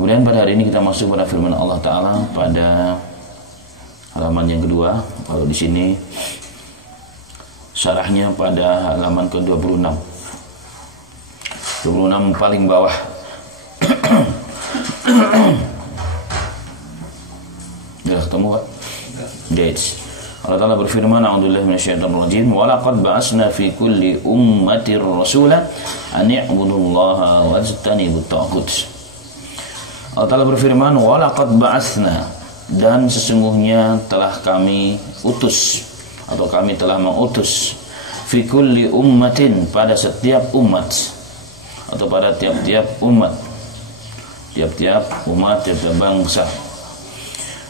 Kemudian pada hari ini kita masuk pada firman Allah Ta'ala pada halaman yang kedua. Kalau di sini syarahnya pada halaman ke-26, 26 paling bawah. Sudah ketemu Pak? Baik. Allah Ta'ala berfirman, a'udzubillahi minasyaitonir rajim, wa laqad ba'atsna fi kulli ummatin rasula an i'budullaha wajtanibut taghut. Allah Ta'ala berfirman, wa laqad ba'atsna, dan sesungguhnya telah kami utus atau kami telah mengutus fi kulli ummatin, pada setiap umat atau pada tiap-tiap umat, tiap-tiap bangsa,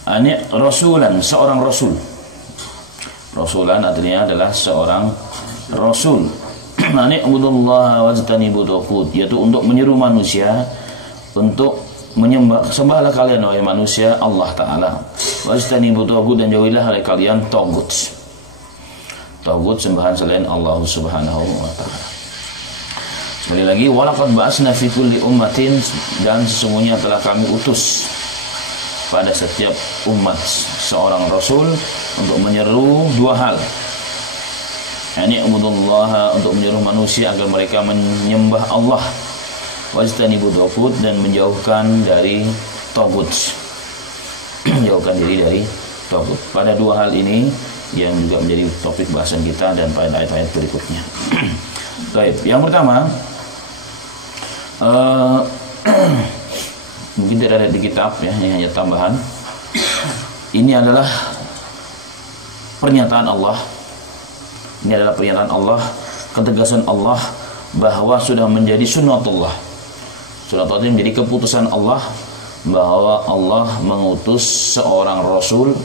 ani rasulan, seorang rasul. Rasulan artinya adalah seorang rasul. Ani ubudullaha wajtanibut taghut, yaitu untuk menyeru manusia untuk sembahlah kalian wahai manusia Allah Ta'ala, wajtanibut taghut, dan jauhilah oleh kalian taghut. Taghut sembahan selain Allah Subhanahu wa Ta'ala. Sekali lagi, walaqad ba'atsna fi kulli ummatin, dan sesungguhnya telah kami utus pada setiap umat seorang rasul untuk menyeru dua hal. Yani ubudullaha, untuk menyeru manusia agar mereka menyembah Allah, wajtanibut taghut, dan menjauhkan dari taghut, menjauhkan diri dari taghut. Pada dua hal ini yang juga menjadi topik bahasan kita dan pada ayat-ayat berikutnya. Baik, yang pertama, mungkin tidak ada di kitab ya, ini hanya tambahan. Ini adalah pernyataan Allah. Ini adalah pernyataan Allah, ketegasan Allah bahwa sudah menjadi sunnatullah. Sunnatullah menjadi keputusan Allah bahwa Allah mengutus seorang rasul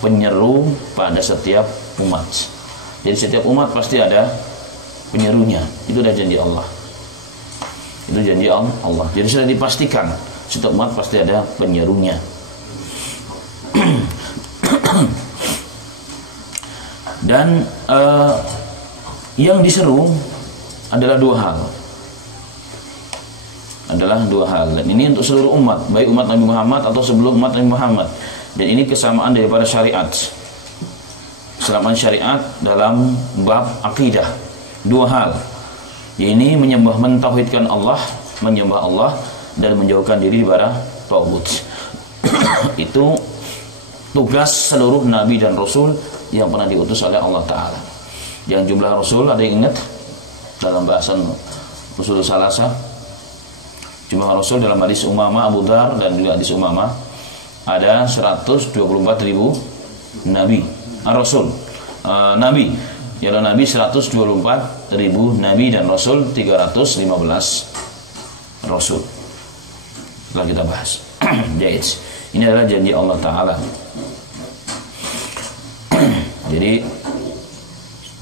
penyeru pada setiap umat. Jadi setiap umat pasti ada penyerunya. Itu adalah janji Allah. Itu janji Allah. Jadi sudah dipastikan setiap umat pasti ada penyerunya. Dan yang diseru adalah dua hal. Dan ini untuk seluruh umat, baik umat Nabi Muhammad atau sebelum umat Nabi Muhammad. Dan ini kesamaan daripada syariat. Kesamaan syariat dalam bab akidah. Dua hal. Ini mentauhidkan Allah, menyembah Allah, dan menjauhkan diri dari taghut. Itu tugas seluruh nabi dan rasul yang pernah diutus oleh Allah Ta'ala. Yang jumlah rasul, ada yang ingat dalam bahasan usul salasa? Jumlah rasul dalam hadis Umamah Abu Dzar dan juga hadis Umamah ada 124.000 nabi, rasul, nabi. Ya, nabi 124.000 nabi dan rasul 315 rasul. Telah kita bahas. Jadi ini adalah janji Allah Ta'ala. Jadi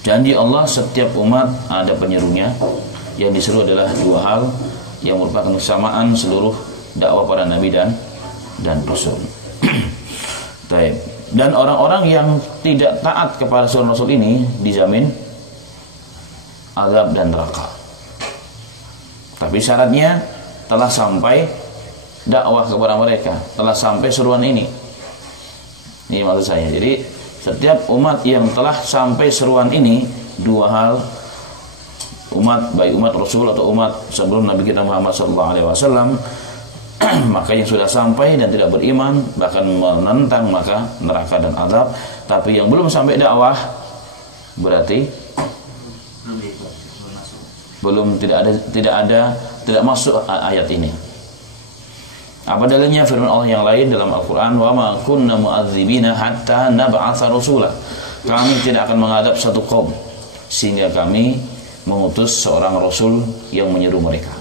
janji Allah, setiap umat ada penyerunya. Yang diseru adalah dua hal yang merupakan kesamaan seluruh dakwah para nabi dan rasul. Dan orang-orang yang tidak taat kepada rasul ini dijamin azab dan neraka. Tapi syaratnya telah sampai dakwah kepada mereka, telah sampai seruan ini. Ini maksud saya. Jadi setiap umat yang telah sampai seruan ini, dua hal, umat baik umat Rasul atau umat sebelum Nabi kita Muhammad SAW, maka yang sudah sampai dan tidak beriman bahkan menentang maka neraka dan azab. Tapi yang belum sampai dakwah berarti belum, tidak masuk ayat ini. Apa dalilnya? Firman Allah yang lain dalam Al-Quran, wa ma kunna mu'adzibina hatta nab'atsa rasula. Kami tidak akan menghadap satu kaum sehingga kami mengutus seorang rasul yang menyeru mereka.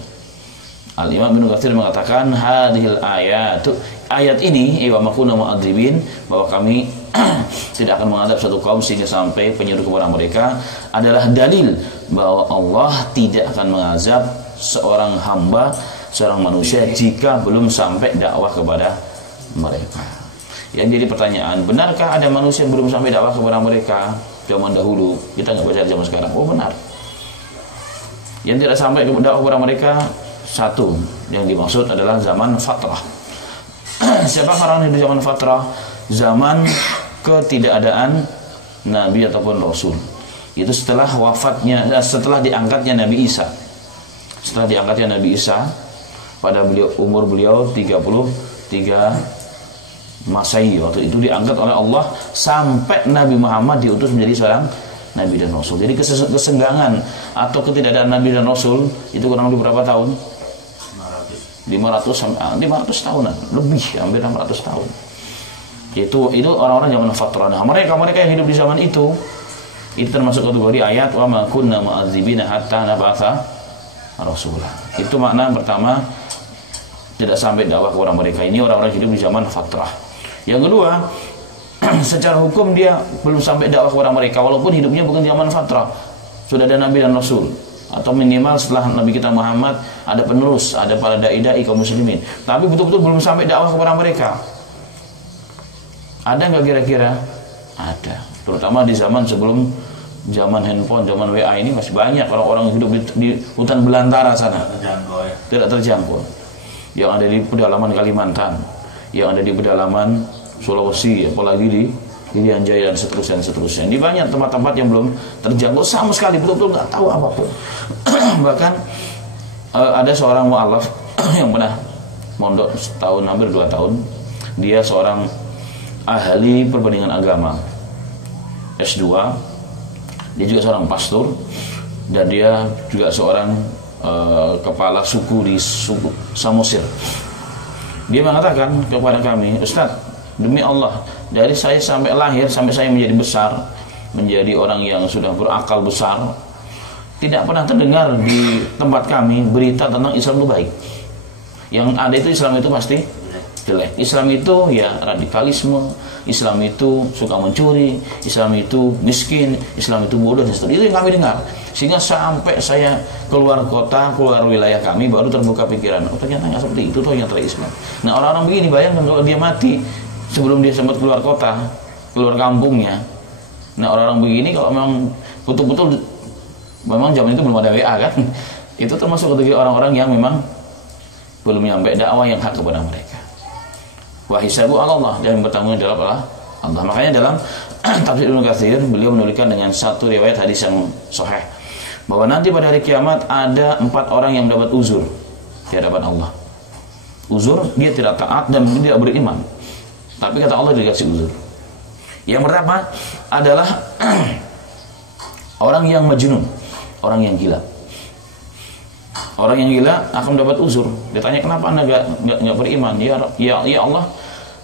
Al-Imam Ibnu Katsir mengatakan hadhil ayat ini wa ma kunna mu'adzibin, bahwa kami tidak akan menghadap satu kaum sehingga sampai penyeru kepada mereka, adalah dalil bahwa Allah tidak akan mengazab seorang hamba, seorang manusia jika belum sampai dakwah kepada mereka. Yang jadi pertanyaan, benarkah ada manusia yang belum sampai dakwah kepada mereka zaman dahulu? Kita nggak baca zaman sekarang. Oh benar. Yang tidak sampai dakwah kepada mereka satu, yang dimaksud adalah zaman fatrah. Siapa orang hidup zaman fatrah? Zaman ketidakadaan Nabi ataupun Rasul. Itu setelah wafatnya, setelah diangkatnya Nabi Isa. Setelah diangkatnya Nabi Isa, pada umur beliau 33 Masehi, waktu itu diangkat oleh Allah sampai Nabi Muhammad diutus menjadi seorang Nabi dan Rasul. Jadi kesenggangan atau ketidakadaan Nabi dan Rasul itu kurang lebih berapa tahun? 500 tahunan, lebih, hampir 600 tahun. Itu orang-orang zaman fatrah. Nah, mereka yang hidup di zaman itu termasuk kategori ayat wa ma kunna mu'adzibina hatta nab'atsa rasulah. Itu makna pertama, tidak sampai dakwah kepada mereka. Ini orang-orang hidup di zaman fatrah. Yang kedua, secara hukum dia belum sampai dakwah kepada mereka walaupun hidupnya bukan zaman fatrah. Sudah ada Nabi dan Rasul, atau minimal setelah Nabi kita Muhammad ada penerus, ada para dai-dai kaum muslimin, tapi betul-betul belum sampai dakwah kepada mereka. Ada nggak kira-kira? Ada. Terutama di zaman sebelum zaman handphone, zaman WA ini masih banyak orang-orang yang hidup di hutan belantara sana. Tidak terjangkau. Yang ada di pedalaman Kalimantan, yang ada di pedalaman Sulawesi, apalagi di Irian Jaya dan seterusnya. Ini banyak tempat-tempat yang belum terjangkau sama sekali, betul-betul nggak tahu apapun. Bahkan ada seorang mu'alaf yang pernah mondok setahun, hampir 2 tahun. Dia seorang ahli perbandingan agama, S2. Dia juga seorang pastor, dan dia juga seorang kepala suku di suku Samosir. Dia mengatakan kepada kami, Ustaz, demi Allah, dari saya sampai lahir, sampai saya menjadi besar, menjadi orang yang sudah berakal besar, tidak pernah terdengar di tempat kami berita tentang Islam itu baik. Yang ada itu Islam itu pasti jelek. Islam itu ya radikalisme, Islam itu suka mencuri, Islam itu miskin, Islam itu bodoh dan seterusnya. Itu yang kami dengar. Sehingga sampai saya keluar kota, keluar wilayah kami, baru terbuka pikiran, oh ternyata nggak seperti itu, ternyata Islam. Nah, orang-orang begini, bayangkan kalau dia mati sebelum dia sempat keluar kota, keluar kampungnya. Nah, orang-orang begini kalau memang betul-betul, memang zaman itu belum ada WA kan, itu termasuk kategori orang-orang yang memang belum nyampe dakwah yang hak kepada mereka. Wa hisabu Allah, dan bertanggung jawab Allah. Makanya dalam tafsir Ibnu Katsir beliau menuliskan dengan satu riwayat hadis yang sahih bahwa nanti pada hari kiamat ada 4 orang yang mendapat uzur di hadapan Allah. Uzur, dia tidak taat dan tidak beriman, tapi kata Allah dikasih uzur. Yang pertama adalah orang yang majnun, orang yang gila. Orang yang gila akan mendapat uzur. Ditanya, kenapa anda nggak beriman? Ya Allah,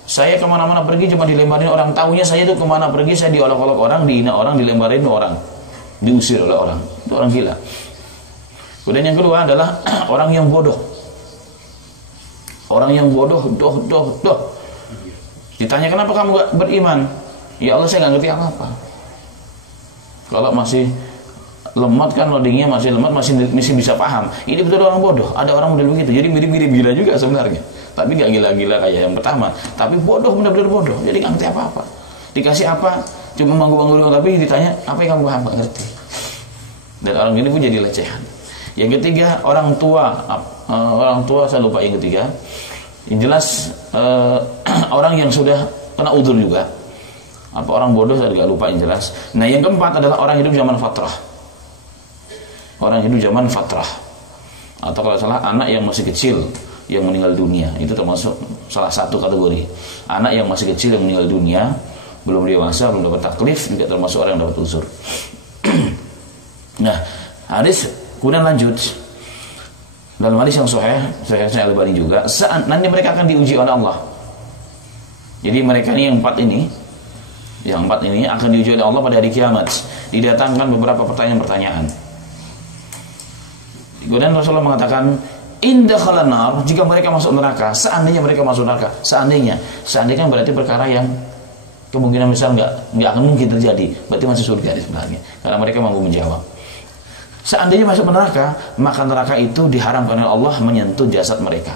saya kemana-mana pergi cuma dilemparin orang. Tahunya saya itu kemana pergi, saya diolok-olok orang, dihina orang, dilemparin orang, diusir oleh orang. Itu orang gila. Kemudian yang kedua adalah orang yang bodoh. Orang yang bodoh, doh. Ditanya, kenapa kamu gak beriman? Ya Allah, saya gak ngerti apa-apa. Kalau masih lemot kan, loadingnya masih lemot, masih bisa paham. Ini betul orang bodoh. Ada orang model begitu. Jadi mirip-mirip gila juga sebenarnya. Tapi gak gila-gila kayak yang pertama. Tapi bodoh, benar-benar bodoh. Jadi gak ngerti apa-apa. Dikasih apa? Cuma manggu-manggu, tapi ditanya, apa yang kamu paham? Gak ngerti. Dan orang ini pun jadi lecehan. Yang ketiga, orang tua. Orang tua, saya lupa yang ketiga. Yang jelas orang yang sudah kena udzur juga. Apa orang bodoh, saya juga lupa yang jelas. Nah, yang keempat adalah orang hidup zaman fatrah. Orang hidup zaman fatrah. Atau kalau salah, anak yang masih kecil yang meninggal dunia. Itu termasuk salah satu kategori. Anak yang masih kecil yang meninggal dunia, belum dewasa, belum dapat taklif, juga termasuk orang yang dapat udzur. Nah, hadis kemudian lanjut. Dalam hadis yang sahih Al-Albani juga, saat nanti mereka akan diuji oleh Allah. Jadi mereka ini yang empat ini akan diuji oleh Allah pada hari kiamat. Didatangkan beberapa pertanyaan-pertanyaan. Kemudian Rasulullah mengatakan, indah khalanar, jika mereka masuk neraka, seandainya mereka masuk neraka, seandainya berarti perkara yang kemungkinan besar nggak akan mungkin terjadi, berarti masih surga sebenarnya, karena mereka mampu menjawab. Seandainya masuk neraka, maka neraka itu diharamkan oleh Allah menyentuh jasad mereka.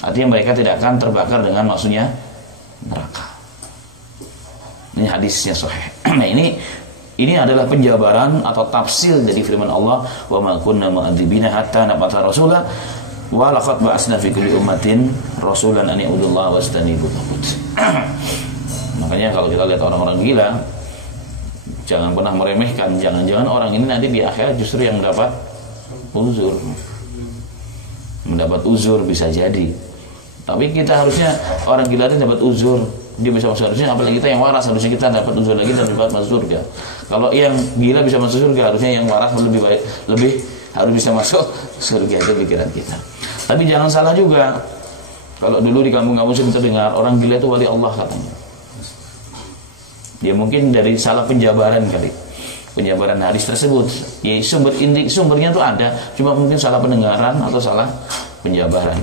Artinya mereka tidak akan terbakar dengan maksudnya neraka. Ini hadisnya sahih. Nah, ini adalah penjabaran atau tafsir dari firman Allah, wa ma kunna mu'adzibina hatta nab'atsa rasula. wa laqad ba'atsna fi kulli ummatin rasulan an i'budullaha wajtanibut taghut. Makanya kalau kita lihat orang-orang gila, jangan pernah meremehkan. Jangan-jangan orang ini nanti di akhirat justru yang mendapat uzur. Mendapat uzur bisa jadi. Tapi kita harusnya orang gila itu dapat uzur, dia bisa masuk harusnya, apalagi kita yang waras harusnya kita dapat uzur lagi dan dapat masuk surga. Kalau yang gila bisa masuk surga, harusnya yang waras lebih baik, lebih harus bisa masuk surga. Itu pikiran kita. Tapi jangan salah juga. Kalau dulu di kampung-kampung sering terdengar orang gila itu wali Allah katanya. Dia mungkin dari salah penjabaran kali, penjabaran hadis tersebut. Ya, sumbernya itu ada, cuma mungkin salah pendengaran atau salah penjabaran.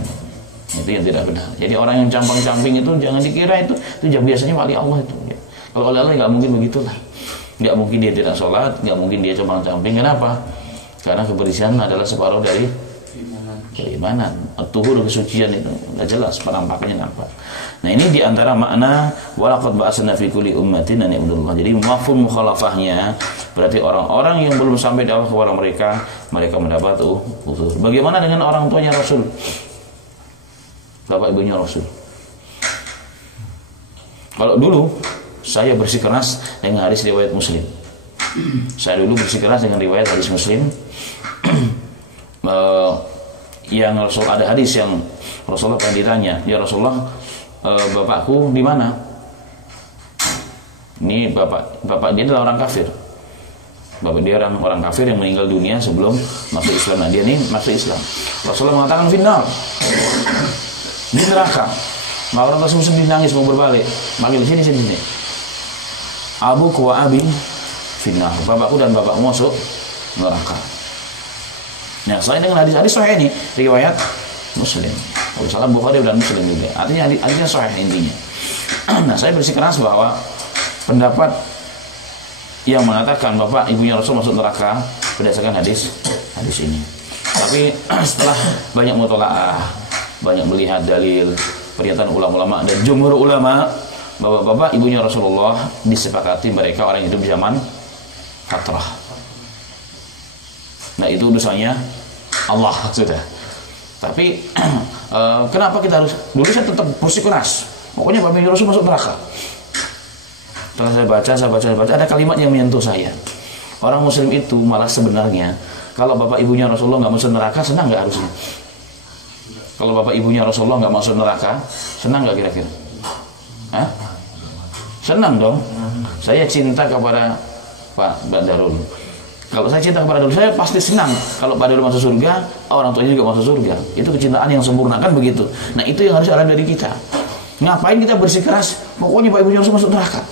Itu yang tidak benar. Jadi orang yang campang-camping itu jangan dikira itu biasanya wali Allah itu. Ya. Kalau wali Allah nggak mungkin begitulah. Nggak mungkin dia tidak sholat, nggak mungkin dia campang-camping. Kenapa? Karena kebersihan adalah separuh dari keimanan. At-tuhur, kesucian itu nggak jelas penampakannya nampak. Nah ini diantara makna walaqad ba'atsna fi kulli ummatin an i'budullah. Jadi mafhum mukhalafahnya berarti orang-orang yang belum sampai dakwah kepada mereka mendapat uzur. Bagaimana dengan orang tuanya Rasul? Bapak ibunya Rasul. Kalau dulu saya bersikeras dengan hadis riwayat Muslim. Saya dulu bersikeras dengan riwayat hadis Muslim. Yang Rasul, ada hadis yang Rasulullah pernah ditanya, ya Rasulullah, bapakku di mana? Ini bapak dia adalah orang kafir. Bapak dia orang kafir yang meninggal dunia sebelum masuk Islam. Nah, dia ini masuk Islam. Rasulullah mengatakan final di neraka. Maka orang tersebut sedih nangis mau berbalik. Panggil sini. Abuku wa abi final. Bapakku dan bapakmu masuk neraka. Nah, saya dengan hadis-hadis sahih ini riwayat Muslim. Kalau salah Bukhari dan Muslim juga. Artinya hadisnya sahih intinya. Nah, saya bersikeras bahwa pendapat yang mengatakan bapak ibunya Rasul masuk neraka berdasarkan hadis ini. Tapi setelah banyak mutolaah, banyak melihat dalil pernyataan ulama-ulama dan jumhur ulama bahwa bapak ibunya Rasulullah disepakati mereka orang hidup zaman fatrah. Nah itu urusannya Allah sudah. Tapi kenapa kita harus? Dulu saya tetap bersikeras. Pokoknya bapak ibunya Rasul masuk neraka. Setelah saya baca, ada kalimat yang menyentuh saya. Orang Muslim itu malah sebenarnya kalau bapak ibunya Rasulullah nggak masuk neraka, senang nggak harusnya? Kalau bapak ibunya Rasulullah nggak masuk neraka, senang nggak kira-kira? Hah? Senang dong. Saya cinta kepada Pak Darul. Kalau saya cinta kepada Darul, saya pasti senang. Kalau Pak Darul masuk surga, orang tuanya juga masuk surga. Itu kecintaan yang sempurna kan begitu. Nah itu yang harus ada dari kita. Ngapain kita bersikeras? Pokoknya bapak ibunya Rasul masuk neraka.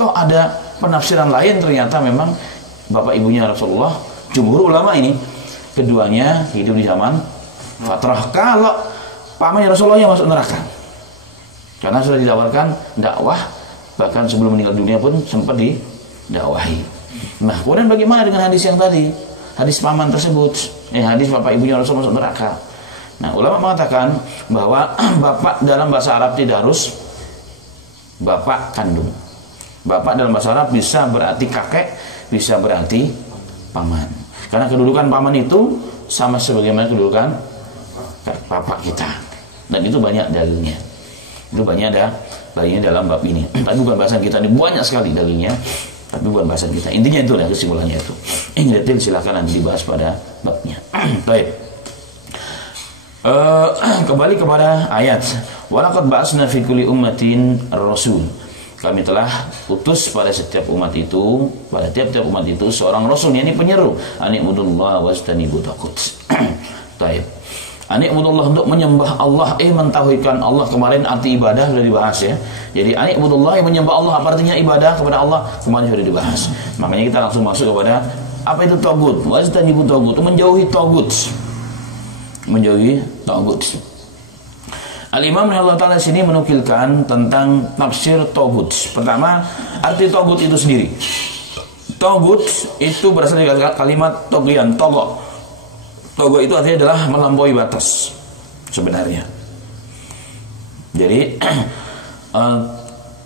Toh ada penafsiran lain, ternyata memang bapak ibunya Rasulullah, jumhur ulama ini keduanya hidup di zaman fatrah. Kalau pamannya Rasulullah yang masuk neraka, karena sudah ditawarkan dakwah, bahkan sebelum meninggal dunia pun sempat didakwahi. Nah kemudian bagaimana dengan hadis yang tadi, hadis paman tersebut, hadis bapak ibunya Rasul masuk neraka? Nah ulama mengatakan bahwa bapak dalam bahasa Arab tidak harus bapak kandung. Bapak dalam bahasa Arab bisa berarti kakek, bisa berarti paman. Karena kedudukan paman itu sama sebagaimana kedudukan bapak kita. Dan itu banyak dalilnya. Itu banyak ada dalilnya dalam bab ini. Tapi bukan bahasan kita, ini banyak sekali dalilnya. Tapi bukan bahasan kita. Intinya itu lah, kesimpulannya itu. Ini detail silakan nanti dibahas pada babnya. Baik. Kembali kepada ayat. Walaqad ba'atsna fi kulli ummatin rasul. Kami telah utus pada setiap umat itu, pada tiap-tiap umat itu seorang rasul, yakni penyeru, ani'budullaha wajtanibut taghut. Baik. Ani'budullah, untuk menyembah Allah, mentauhidkan Allah. Kemarin arti ibadah sudah dibahas ya. Jadi ani'budullah, yang menyembah Allah, apa artinya ibadah kepada Allah, kemarin sudah dibahas. Makanya kita langsung masuk kepada apa itu taghut. Wajtanibut taghut, menjauhi taghut. Menjauhi taghut. Al-Imam Allah Ta'ala sini menukilkan tentang tafsir taghut. Pertama, arti taghut itu sendiri. Taghut itu berasal dari kalimat toghian, togo. Togo itu artinya adalah melampaui batas sebenarnya. Jadi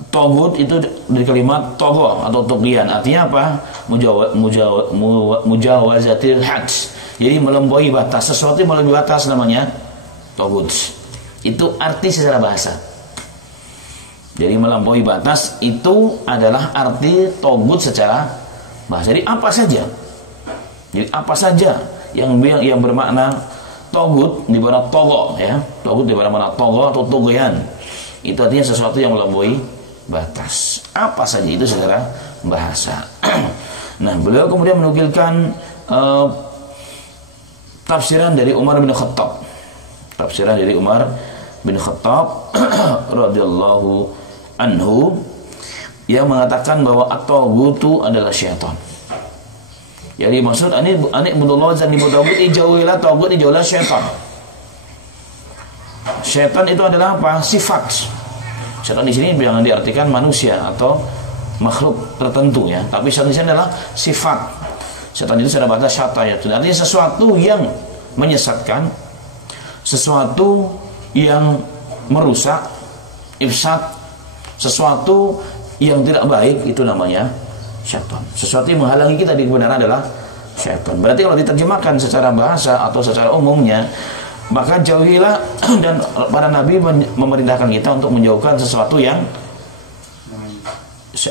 taghut itu dari kalimat togo atau toghian. Artinya apa? Mujawazatil had. Jadi melampaui batas. Sesuatu yang melampaui batas namanya Togut itu arti secara bahasa. Jadi melampaui batas itu adalah arti togut secara bahasa. Jadi apa saja. Jadi apa saja yang bermakna togut di mana togo ya. Togut di mana togo atau togoyan. Itu artinya sesuatu yang melampaui batas. Apa saja itu secara bahasa. Nah, beliau kemudian menukilkan tafsiran dari Umar bin Khattab. Tafsiran dari Umar bin Khattab radhiyallahu anhu yang mengatakan bahwa at-taghutu adalah syaitan. Jadi maksud anibudullah dan ibudawud dijauhilah tagut, dijauhilah syaitan. Syaitan itu adalah apa? Sifat. Syaitan di sini jangan diartikan manusia atau makhluk tertentu ya, tapi syaitan di sini adalah sifat. Syaitan itu secara bahasa syaitan, artinya sesuatu yang menyesatkan, sesuatu yang merusak, ifsad, sesuatu yang tidak baik, itu namanya syaitan. Sesuatu yang menghalangi kita di kebenaran adalah syaitan. Berarti kalau diterjemahkan secara bahasa atau secara umumnya, maka jauhilah, dan para nabi memerintahkan kita untuk menjauhkan sesuatu yang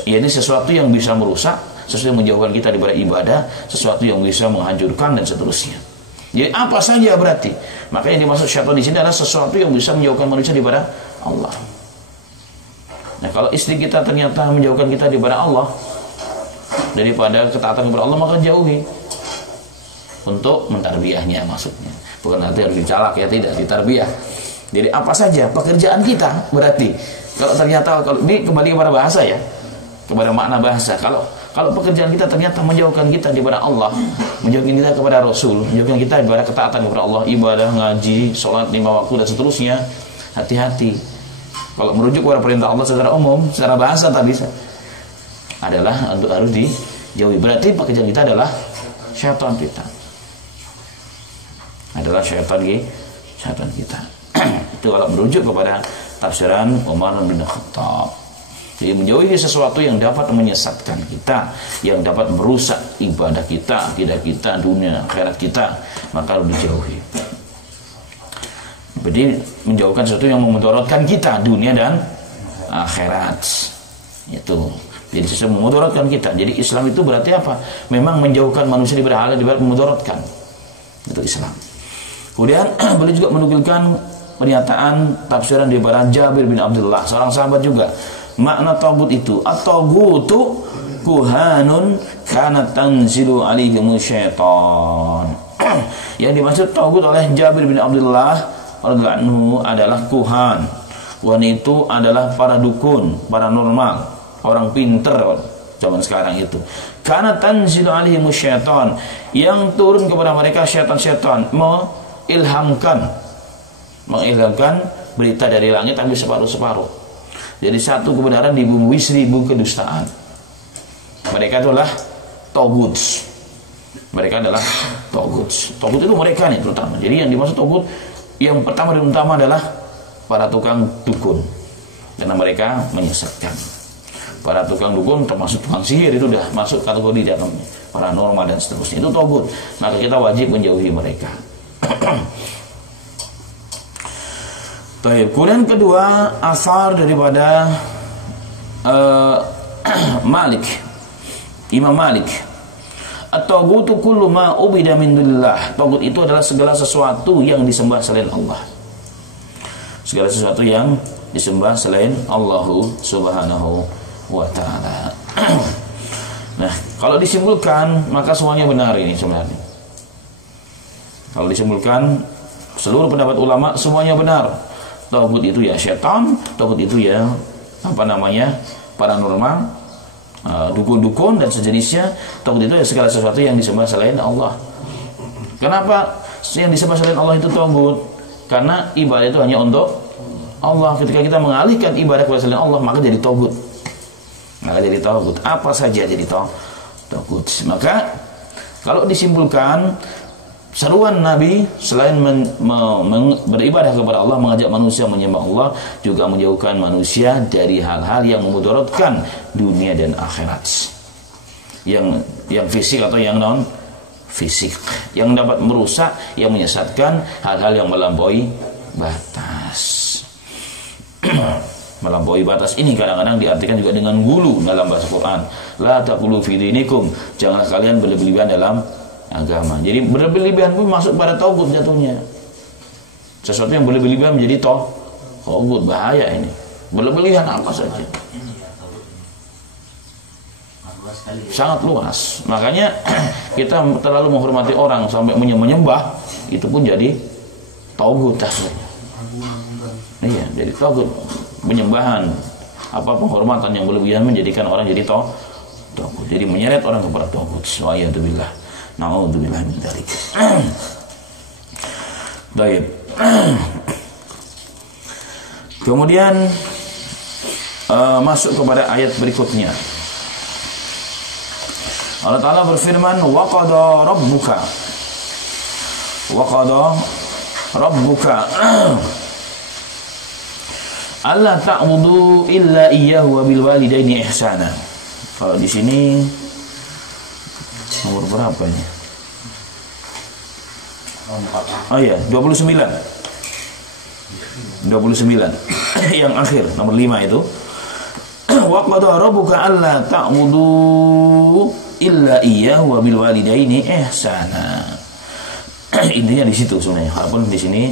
ini sesuatu yang bisa merusak, sesuatu yang menjauhkan kita daripada ibadah, sesuatu yang bisa menghancurkan dan seterusnya. Jadi apa saja berarti. Maka yang dimaksud syaitan di sini adalah sesuatu yang bisa menjauhkan manusia daripada Allah. Nah, kalau istri kita ternyata menjauhkan kita daripada Allah, daripada ketaatan kepada Allah, maka jauhi untuk mentarbiyahnya maksudnya. Bukan nanti harus dicalak ya, tidak, ditarbiyah. Jadi apa saja pekerjaan kita berarti. Kalau ternyata, kalau ini kembali kepada bahasa ya, kepada makna bahasa. Kalau pekerjaan kita ternyata menjauhkan kita daripada Allah, menjauhkan kita kepada Rasul, menjauhkan kita daripada ketaatan kepada Allah, ibadah, ngaji, sholat 5 waktu dan seterusnya, hati-hati. Kalau merujuk kepada perintah Allah secara umum, secara bahasa tadi adalah untuk harus dijauhi. Berarti pekerjaan kita adalah syaitan kita. Adalah syaitan kita. Itu kalau merujuk kepada tafsiran Umar bin Khattab. Jadi menjauhi sesuatu yang dapat menyesatkan kita, yang dapat merusak ibadah kita, akidah kita, dunia, akhirat kita, maka harus dijauhi. Jadi menjauhkan sesuatu yang memudaratkan kita dunia dan akhirat. Itu. Jadi sesuatu yang memudaratkan kita. Jadi Islam itu berarti apa? Memang menjauhkan manusia dari hal yang memudaratkan. Itu Islam. Kemudian beliau juga menukilkan pernyataan tafsiran daripada Jabir bin Abdullah, seorang sahabat juga. Makna tagut itu, at-tagutu kuhanun kana tanzilu alaihim syaitan. Yang dimaksud tagut oleh Jabir bin Abdullah radhiyallahu anhu adalah kuhan. Kuhan itu adalah para dukun, paranormal, orang pinter zaman sekarang itu. Kana tanzilu alaihim syaitan, yang turun kepada mereka syaitan-syaitan mengilhamkan berita dari langit tapi separuh-separuh. Jadi satu kebenaran dibumbui 1000 kedustaan. Mereka adalah togut. Mereka adalah togut. Togut itu mereka nih terutama. Jadi yang dimaksud togut yang pertama dan utama adalah para tukang dukun, karena mereka menyesatkan. Para tukang dukun termasuk tukang sihir itu sudah masuk kategori dalam paranormal dan seterusnya. Itu togut. Maka kita wajib menjauhi mereka. Kemudian kedua, asar daripada Malik, Imam Malik. At-taghutu kullu ma ubida min dunillah. Tagut itu adalah segala sesuatu yang disembah selain Allah. Segala sesuatu yang disembah selain Allah Subhanahu wa taala. Nah, kalau disimpulkan maka semuanya benar ini sebenarnya. Kalau disimpulkan seluruh pendapat ulama semuanya benar. Tagut itu ya syaitan, tagut itu ya paranormal, dukun-dukun dan sejenisnya. Tagut itu ya segala sesuatu yang disembah selain Allah. Kenapa yang disembah selain Allah itu tagut? Karena ibadah itu hanya untuk Allah. Ketika kita mengalihkan ibadah kepada selain Allah, maka jadi tagut. Apa saja jadi tagut. Maka kalau disimpulkan, seruan Nabi selain beribadah kepada Allah, mengajak manusia menyembah Allah, juga menjauhkan manusia dari hal-hal yang memudaratkan dunia dan akhirat, yang fisik atau yang non fisik, yang dapat merusak, yang menyesatkan, hal-hal yang melampaui batas. Melampaui batas ini kadang-kadang diartikan juga dengan gulu dalam bahasa Quran. La taqulu fi dinikum, janganlah kalian berlebihan dalam agama. Jadi berlebihan pun masuk pada tauhid jatuhnya. Sesuatu yang berlebihan menjadi tauhid, bahaya ini. Berlebihan apa saja. Sangat luas. Makanya kita terlalu menghormati orang sampai menyembah, itu pun jadi tauhid tasnya. Iya, jadi tauhid. Penyembahan, penghormatan yang berlebihan menjadikan orang jadi tauhid. Jadi menyeret orang kepada tauhid. Wa'iyatubillah. Na'udzubillah min dzalik. Baik. Kemudian masuk kepada ayat berikutnya. Allah Ta'ala berfirman, wa qada rabbuka alla ta'budu illa iyyahu wa bil walidaini ihsana. Kalau di sini nomor berapa ini? Oh iya, 29. Yang akhir nomor 5 itu. Wa qada rabbuka alla ta'budu illa iyyahu wa bil walidaini ihsana. Intinya di situ sebenarnya. Walaupun di sini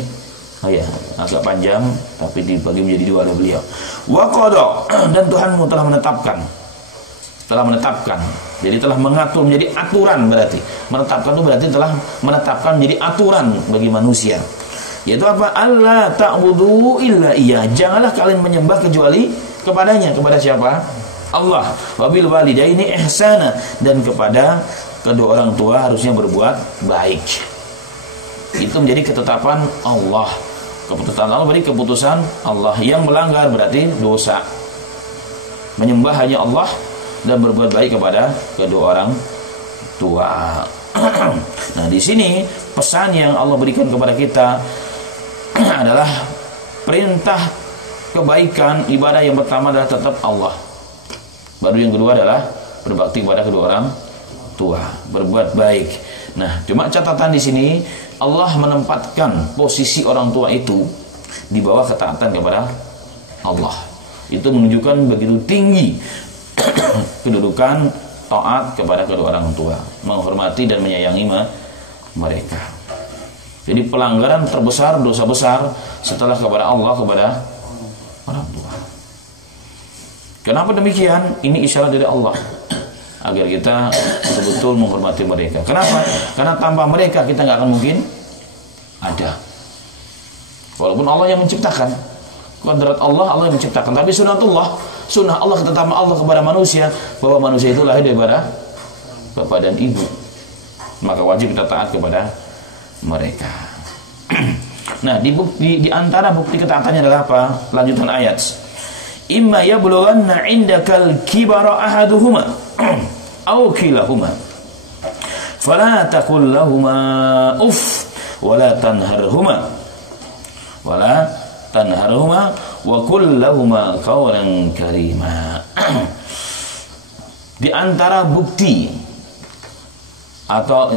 agak panjang, tapi dibagi menjadi 2 oleh beliau. Wa qada, dan Tuhanmu telah menetapkan. Jadi telah mengatur menjadi aturan berarti. Menetapkan itu berarti telah menetapkan menjadi aturan bagi manusia. Yaitu apa? Alla ta'budu illa iya. Janganlah kalian menyembah kecuali kepadanya. Kepada siapa? Allah. Wa bil walidaini ihsana, dan kepada kedua orang tua harusnya berbuat baik. Itu menjadi ketetapan Allah. Keputusan Allah berarti keputusan Allah. Yang melanggar berarti dosa. Menyembah hanya Allah dan berbuat baik kepada kedua orang tua. Nah, di sini pesan yang Allah berikan kepada kita adalah perintah kebaikan. Ibadah yang pertama adalah tetap Allah. Baru yang kedua adalah berbakti kepada kedua orang tua, berbuat baik. Nah, cuma catatan di sini Allah menempatkan posisi orang tua itu di bawah ketaatan kepada Allah. Itu menunjukkan begitu tinggi kedudukan taat kepada kedua orang tua, menghormati dan menyayangi mereka. Jadi pelanggaran terbesar, dosa besar setelah kepada Allah, kepada orang tua. Kenapa demikian? Ini isyarat dari Allah agar kita betul-betul menghormati mereka. Kenapa? Karena tanpa mereka kita nggak akan mungkin ada. Walaupun Allah yang menciptakan, kodrat Allah yang menciptakan, tapi sunnah Allah, ketetapan Allah kepada manusia, bahwa manusia itu lahir daripada bapak dan ibu, maka wajib kita taat kepada mereka. Nah, di antara bukti ketaatannya adalah apa? Lanjutan ayat. Imma yablughanna 'indakal kibara ahaduhuma aw kilahuma fala taqul lahumā uff wala tanharhuma wa qul lahumā qawlan karīmā. Di antara bukti atau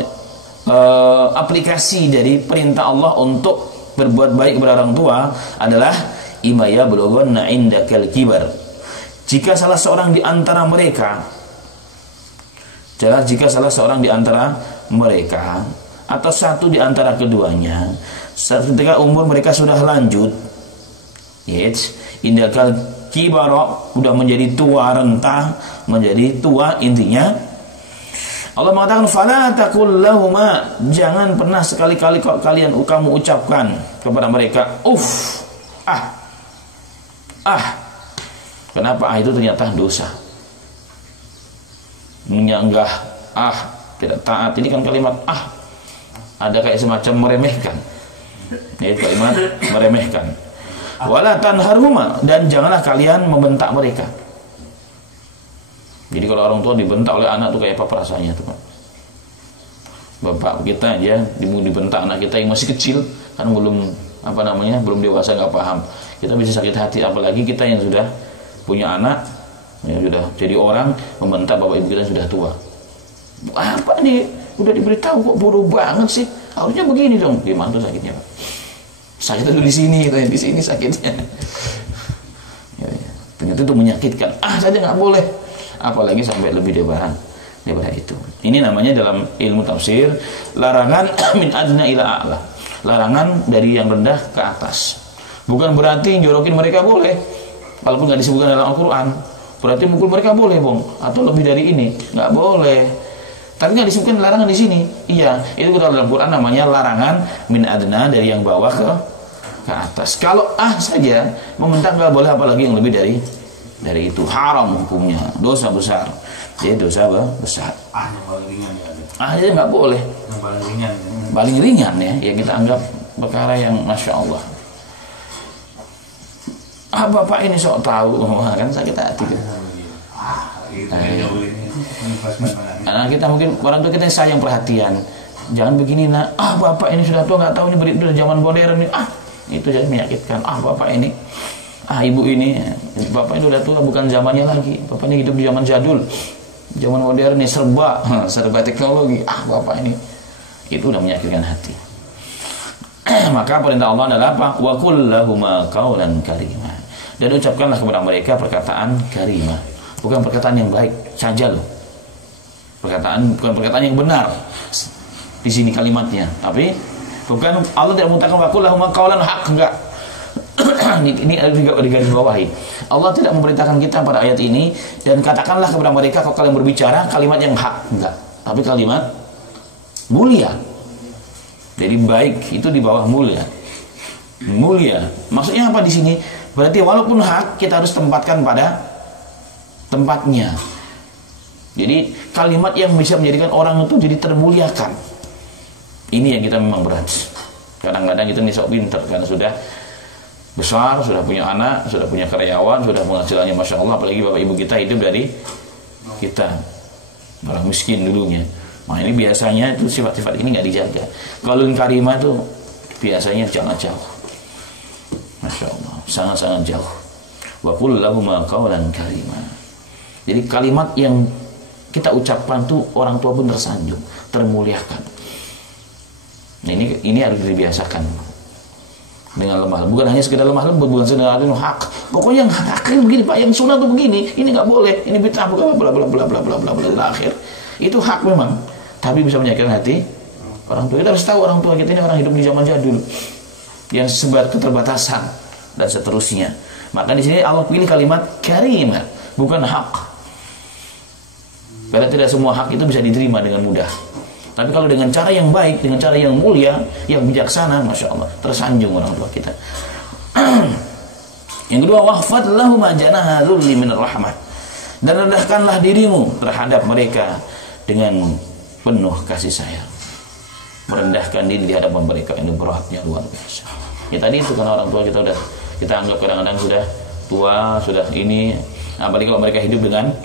aplikasi dari perintah Allah untuk berbuat baik kepada orang tua adalah imma yablughanna 'indakal kibar. Jika salah seorang di antara mereka atau satu di antara keduanya, ketika umur mereka sudah lanjut, indakal kibara, udah menjadi tua renta, menjadi tua intinya, Allah mengatakan fala taqul lahuma, jangan pernah sekali-kali kamu ucapkan kepada mereka Kenapa itu ternyata dosa. Menyanggah tidak taat, ini kan kalimat ada kayak semacam meremehkan. Itu kalimat meremehkan. Wala tanharhuma, dan janganlah kalian membentak mereka. Jadi kalau orang tua dibentak oleh anak tuh kayak apa perasaannya tuh, Pak? Bapak kita aja dibentak anak kita yang masih kecil, kan belum belum dewasa, nggak paham. Kita bisa sakit hati, apalagi kita yang sudah punya anak, yang sudah jadi orang, membentak bapak ibu kita yang sudah tua. Apa nih? Udah diberitahu kok bodoh banget sih? Harusnya begini dong. Gimana tuh sakitnya, Pak? Sakitnya tuh di sini, di sini sakitnya. Ya, ternyata itu menyakitkan. Saja nggak boleh. Apalagi sampai lebih daripada itu. Ini namanya dalam ilmu tafsir larangan min adna ila a'la. Larangan dari yang rendah ke atas. Bukan berarti jorokin mereka boleh. Walaupun nggak disebutkan dalam Al-Quran. Berarti mukul mereka boleh, Bang. Atau lebih dari ini. Nggak boleh. Tapi nggak disebutkan larangan di sini. Iya, itu kita dalam Quran namanya larangan min adna, dari yang bawah ke atas. Kalau saja membentak nggak boleh, apalagi yang lebih dari itu. Haram hukumnya, dosa besar. Jadi dosa besar. Yang paling ringan ya. Jadi nggak boleh. Yang paling ringan. Paling ringan ya, yang kita anggap perkara yang masya Allah. Bapak ini sok tahu, kan sakit hati. Nah, kita mungkin orang tua kita sayang perhatian. Jangan begini nak. Bapak ini sudah tua, nggak tahu ini berita zaman modern ini. Itu jadi menyakitkan. Bapak ini, ibu ini, bapak itu udah tua, bukan zamannya lagi. Bapak ini hidup di zaman jadul, zaman modern ini serba teknologi. Bapak ini, itu udah menyakitkan hati. Maka perintah Allah adalah apa? Wa qul lahuma qawlan karimah. Dan ucapkanlah kepada mereka perkataan karimah. Bukan perkataan yang baik saja loh. Bukan perkataan yang benar. Di sini kalimatnya. Tapi bukan, Allah tidak mengatakan wa qul lahuma qawlan haq, enggak. Ini di garis bawahi. Allah tidak memerintahkan kita pada ayat ini dan katakanlah kepada mereka kalau kalian berbicara kalimat yang hak, enggak. Tapi kalimat mulia. Jadi baik itu di bawah mulia. Mulia. Maksudnya apa di sini? Berarti walaupun hak kita harus tempatkan pada tempatnya. Jadi kalimat yang bisa menjadikan orang itu jadi termuliakan. Ini yang kita memang berat. Kadang-kadang kita nih sok pinter karena sudah besar, sudah punya anak, sudah punya karyawan, sudah penghasilannya masya Allah. Apalagi bapak ibu kita hidup dari kita, orang miskin dulunya. Nah ini biasanya itu sifat-sifat ini nggak dijaga. Kalau karimah itu biasanya jangan jauh. Masya Allah, sangat-sangat jauh. Wa qul lahuma qawlan karimah. Jadi kalimat yang kita ucapkan tuh orang tua pun tersanjung, termuliakan. Nah, ini harus dibiasakan dengan lemah lembut. Bukan hanya sekedar lemah lembut, bukan sekedar hak. Pokoknya yang hak ini begini Pak, yang sunnah tuh begini, ini nggak boleh, ini bid'ah, bla bla bla bla bla bla bla akhir. Itu hak memang, tapi bisa menyakitkan hati orang tua. Kita harus tahu orang tua kita ini orang hidup di zaman jadul yang sebar keterbatasan dan seterusnya. Maka di sini Allah pilih kalimat karimah, bukan hak. Karena tidak semua hak itu bisa diterima dengan mudah. Tapi kalau dengan cara yang baik, dengan cara yang mulia, yang bijaksana, masya Allah, tersanjung orang tua kita. Yang kedua, wahfad lahum janaha dzulli minar rahmah. Dan rendahkanlah dirimu terhadap mereka dengan penuh kasih sayang. Merendahkan diri di hadapan mereka, ini beratnya luar biasa. Ya tadi itu karena orang tua kita udah kita anggap kadang-kadang sudah tua, sudah ini. Apalagi kalau mereka hidup dengan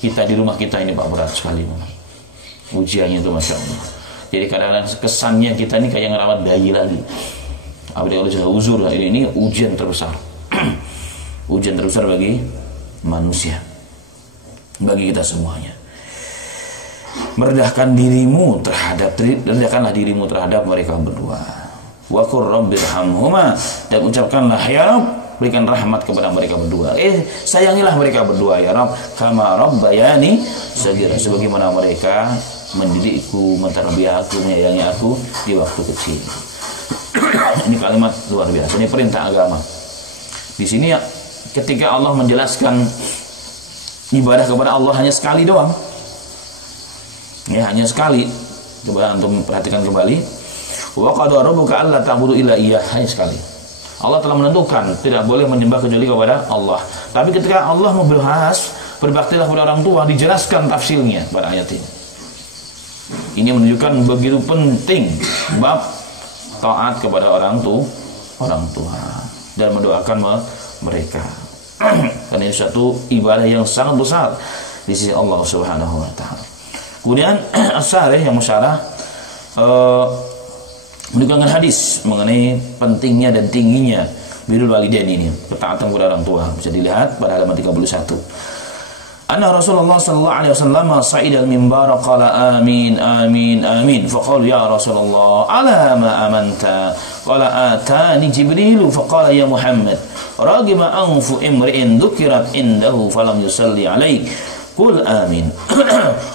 kita di rumah kita, ini Pak, berat sekali memang. Ujiannya itu masya Allah. Jadi kadang-kadang kesannya kita ini kayak ngerawat bayi lagi. Apalagi kalau sudah uzur, ini ujian terbesar. Ujian terbesar bagi manusia, bagi kita semuanya. Rendahkanlah dirimu terhadap mereka berdua. Wa qur rabbirhamhuma, dan ucapkanlah ya Rabb, berikan rahmat kepada mereka berdua. Sayangilah mereka berdua ya Rabb, kama rabbayani saghira, sebagaimana mereka mendidikku, mentarbiyah aku, menyayangi aku di waktu kecil. Ini kalimat luar biasa, ini perintah agama. Di sini ya, ketika Allah menjelaskan ibadah kepada Allah hanya sekali doang. Ya, hanya sekali. Coba antum perhatikan kembali. Wa qad rabbuka alla ta'budu illa iyyah, hanya sekali. Allah telah menentukan tidak boleh menyembah kecuali kepada Allah. Tapi ketika Allah membahas berbaktilah kepada orang tua, dijelaskan tafsirnya pada ayat ini. Ini menunjukkan begitu penting bab taat kepada orang tua dan mendoakan mereka. Karena ini suatu ibadah yang sangat besar di sisi Allah Subhanahu wa taala. Kemudian As-Sarih yang musyarah menunjukkan hadis mengenai pentingnya dan tingginya birrul walidain ini, ketaatan kepada orang tua. Bisa dilihat pada halaman 31. Anna Rasulullah sallallahu alaihi wasallam sa'ida al-mimbar qala amin amin amin faqala ya Rasulullah ala ma amanta qala atani Jibril faqala ya Muhammad ragima anfu imri'in dhukirat indahu falam yusalli alaik qul amin